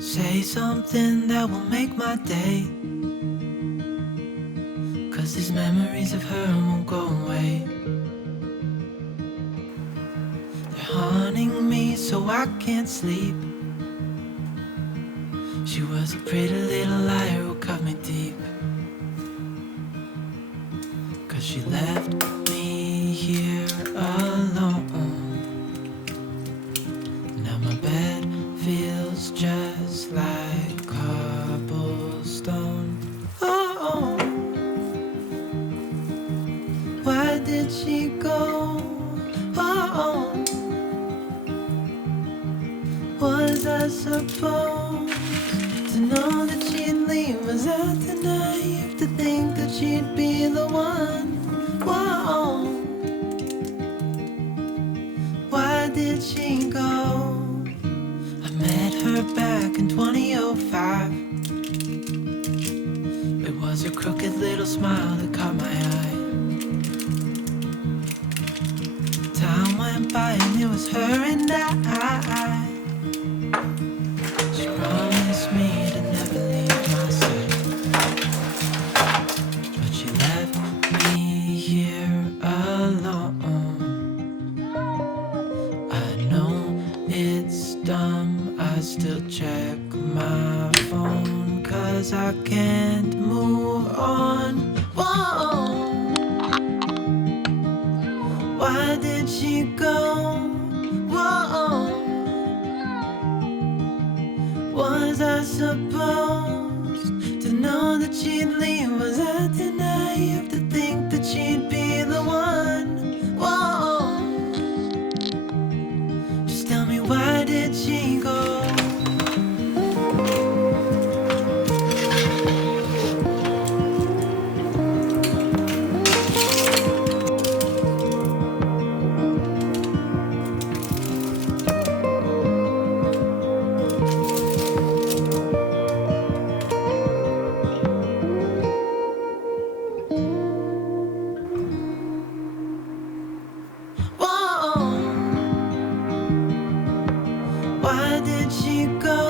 Say something that will make my day, 'cause these memories of her won't go away. They're haunting me so I can't sleep. She was a pretty little liar who cut me deep, 'cause she left me here alone. Now my bed feels just like cobblestone. Oh, why did she go? Oh, was I supposed to know that she'd leave? Was I too naive to think that she'd be the one? Whoa, why did she go? I met her back in 2005. It was her crooked little smile that caught my eye. Time went by and it was her and I. She promised me to never leave my side, but she left me here alone. I know it's dumb, I still check my phone, 'cause I can't move on. Whoa, why did she go? Whoa, was I supposed to know that she'd leave? Was I too naive to think that she'd be the one? Whoa, just tell me, why did she go? Whoa, why did she go?